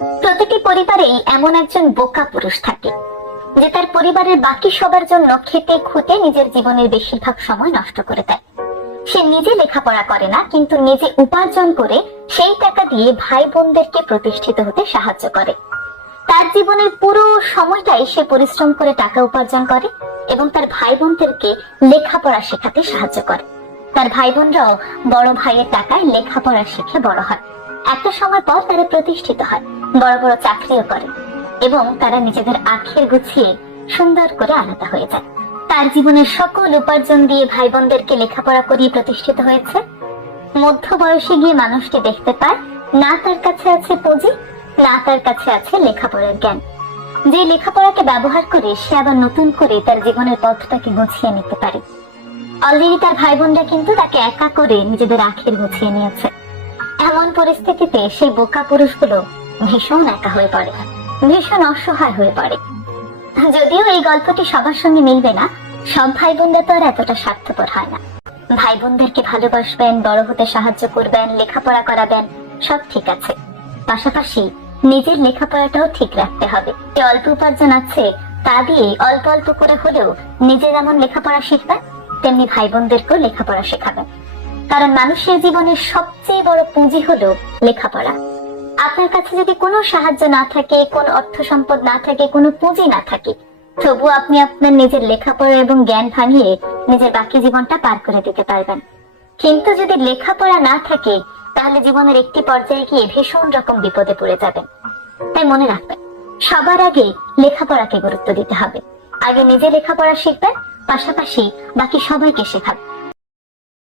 প্রতিটি পরিবারেই এমন একজন বোকা পুরুষ থাকে যে তার পরিবারের বাকি সবার জন্য খেটে খুঁটে নিজের জীবনের বেশিরভাগ সময় নষ্ট করে দেয়। সে নিজে লেখাপড়া করে না, কিন্তু নিজে উপার্জন করে সেই টাকা দিয়ে ভাই বোনদেরকে প্রতিষ্ঠিত হতে সাহায্য করে। তার জীবনের পুরো সময়টাই সে পরিশ্রম করে টাকা উপার্জন করে এবং তার ভাই বোনদেরকে লেখাপড়া শেখাতে সাহায্য করে। তার ভাই বোনরাও বড় ভাইয়ের টাকায় লেখাপড়া শিখে বড় হয়। একটা সময় পর তারা প্রতিষ্ঠিত হয়, বড় বড় চাকরিও করে এবং তারা নিজেদের আখের গুছিয়ে সুন্দর করে আলাদা হয়ে যায়। তার জীবনের সকল উপার্জন দিয়ে ভাই বোনদেরকে লেখাপড়া করিয়ে প্রতিষ্ঠিত হয়েছে। মধ্য বয়সে গিয়ে মানুষটি দেখতে পায় না তার কাছে আছে পুঁজি, না তার কাছে আছে লেখাপড়ার জ্ঞান। যে লেখাপড়াকে ব্যবহার করে সে আবার নতুন করে তার জীবনের পথটাকে গুছিয়ে নিতে পারে। অলরেডি তার ভাই বোনরা কিন্তু তাকে একা করে নিজেদের আখের গুছিয়ে নিয়েছে। এমন পরিস্থিতিতে সেই বোকা পুরুষগুলো ভীষণ একা হয়ে পড়ে, ভীষণ অসহায় হয়ে পড়ে। যদিও এই গল্পটি সবার সঙ্গে মিলবে না, সব ভাই বোনরা তো আর এতটা স্বার্থপর হয় না। ভাই বোনদেরকে ভালোবাসবেন, বড় হতে সাহায্য করবেন, লেখাপড়া করাবেন, সব ঠিক আছে। পাশাপাশি নিজের লেখাপড়াটাও ঠিক রাখতে হবে। যে অল্প উপার্জন আছে তা দিয়ে অল্প অল্প করে হলেও নিজে যেমন লেখাপড়া শিখবেন, তেমনি ভাই বোনদেরকেও লেখাপড়া শেখাবেন। কারণ মানুষের জীবনের সবচেয়ে বড় পুঁজি হলো লেখাপড়া। আপনার কাছে যদি কোনো সাহায্য না থাকে, কোনো অর্থ সম্পদ না থাকে, কোনো পুঁজি না থাকে, তবু আপনি আপনার নিজের লেখাপড়া এবং জ্ঞান ভাঙিয়ে নিজের বাকি জীবনটা পার করে দিতে পারবেন। কিন্তু যদি লেখাপড়া না থাকে, তাহলে জীবনের একটি পর্যায়ে গিয়ে ভীষণ রকম বিপদে পড়ে যাবেন। তাই মনে রাখবেন, সবার আগে লেখাপড়াকে গুরুত্ব দিতে হবে। আগে নিজে লেখাপড়া শিখবেন, পাশাপাশি বাকি সবাইকে শেখাবেন।